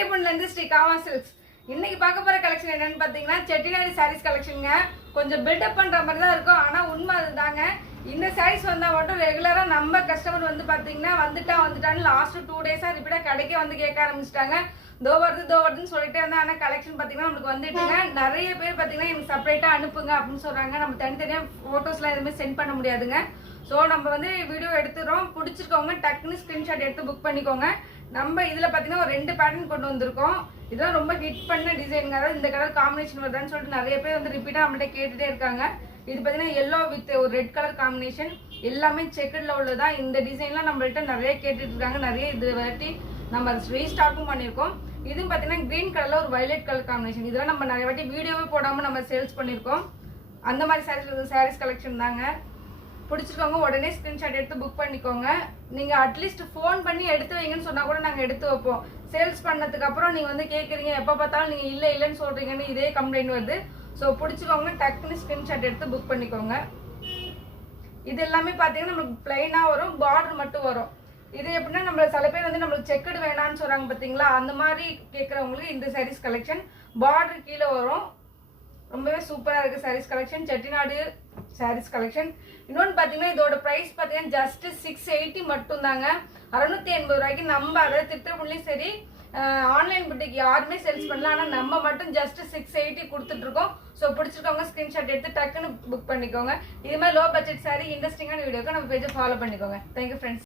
துறைப்பூண்லேருந்து Sri gamma silks. இன்னைக்கு பார்க்க போகிற கலெக்ஷன் என்னன்னு பார்த்தீங்கன்னா செட்டிநாடு சாரீஸ் கலெக்ஷனுங்க. கொஞ்சம் பில்டப் பண்ணுற மாதிரி தான் இருக்கும், ஆனால் உண்மை அதுதாங்க. இந்த சாரீஸ் வந்தால் மட்டும் ரெகுலராக நம்ம கஸ்டமர் வந்து பார்த்தீங்கன்னா வந்துட்டான்னு லாஸ்ட் 2 டேஸாக ரிப்பீட்டாக கடைக்கே வந்து கேட்க ஆரம்பிச்சிட்டாங்க. தோ வருதுன்னு சொல்லிட்டே இருந்தால். ஆனால் கலெக்ஷன் பார்த்தீங்கன்னா நம்மளுக்கு வந்துட்டுங்க. நிறைய பேர் பார்த்தீங்கன்னா எனக்கு செப்பரேட்டாக அனுப்புங்க அப்படின்னு சொல்கிறாங்க. நம்ம தனித்தனியாக ஃபோட்டோஸ்லாம் எதுவுமே சென்ட் பண்ண முடியாதுங்க. ஸோ நம்ம வந்து வீடியோ எடுத்துகிறோம். பிடிச்சிருக்கவங்க டக்குன்னு ஸ்க்ரீன்ஷாட் எடுத்து புக் பண்ணிக்கோங்க. நம்ம இதில் பார்த்தீங்கன்னா ஒரு 2 பேட்டர்ன் கொண்டு வந்திருக்கோம். இதெல்லாம் ரொம்ப ஹிட் பண்ண டிசைனுங்க. அதாவது இந்த கலர் காம்பினேஷன் வருதான்னு சொல்லிட்டு நிறைய பேர் வந்து ரிப்பீட்டாக நம்மள்ட்ட கேட்டுகிட்டே இருக்காங்க. இது பார்த்தீங்கன்னா எல்லோ வித் ஒரு ரெட் கலர் காம்பினேஷன், எல்லாமே செக்கடில் உள்ளதான். இந்த டிசைன்லாம் நம்மள்ட்ட நிறைய கேட்டுட்டு இருக்காங்க. நிறைய இது வாட்டி நம்ம ரீஸ்டாக்கும் பண்ணியிருக்கோம். இதுவும் பார்த்தீங்கன்னா க்ரீன் கலரில் ஒரு வயலட் கலர் காம்பினேஷன். இதெல்லாம் நம்ம நிறைய வாட்டி வீடியோவே போடாமல் நம்ம சேல்ஸ் பண்ணியிருக்கோம். அந்த மாதிரி சாரீஸ் கலெக்ஷன் தாங்க. பிடிச்சிருக்கவங்க உடனே ஸ்க்ரீன்ஷாட் எடுத்து புக் பண்ணிக்கோங்க. நீங்கள் அட்லீஸ்ட் ஃபோன் பண்ணி எடுத்து வைங்கன்னு சொன்னால் கூட நாங்கள் எடுத்து வைப்போம். சேல்ஸ் பண்ணதுக்கு அப்புறம் நீங்கள் வந்து கேட்குறீங்க, எப்போ பார்த்தாலும் நீங்கள் இல்லைன்னு சொல்கிறீங்கன்னு இதே கம்ப்ளைண்ட் வருது. ஸோ பிடிச்சிக்கோங்க, டக்குன்னு ஸ்க்ரீன்ஷாட் எடுத்து புக் பண்ணிக்கோங்க. இது எல்லாமே பார்த்தீங்கன்னா நம்மளுக்கு பிளைனாக வரும், பார்டர் மட்டும் வரும். இது எப்படின்னா நம்ம சில பேர் வந்து நம்மளுக்கு செக்குடு வேணான்னு சொல்கிறாங்க பார்த்தீங்களா, அந்த மாதிரி கேட்குறவங்களுக்கு இந்த சாரீஸ் கலெக்ஷன். பார்டர் கீழே வரும். ரொம்பவே சூப்பராக இருக்குது சாரீஸ் கலெக்ஷன், செட்டிநாடு சாரீஸ் கலெக்ஷன். இன்னொன்று பார்த்தீங்கன்னா இதோட ப்ரைஸ் பார்த்தீங்கன்னா ஜஸ்ட் 680 மட்டும் தாங்க. 680 ரூபாய்க்கு நம்ம அதாவது திருத்தப்பள்ளியும் சரி ஆன்லைன் புட்டிக்கு யாருமே சேல்ஸ் பண்ணல, ஆனால் நம்ம மட்டும் ஜஸ்ட் 680 கொடுத்துட்ருக்கோம். ஸோ பிடிச்சிருக்கவங்க ஸ்க்ரீன்ஷாட் எடுத்து டக்குன்னு புக் பண்ணிக்கோங்க. இது மாதிரி லோ பட்ஜெட் சாரி இன்ட்ரெஸ்டிங்கான வீடியோக்கு நம்ம பேஜை ஃபாலோ பண்ணிக்கோங்க. Thank you friends.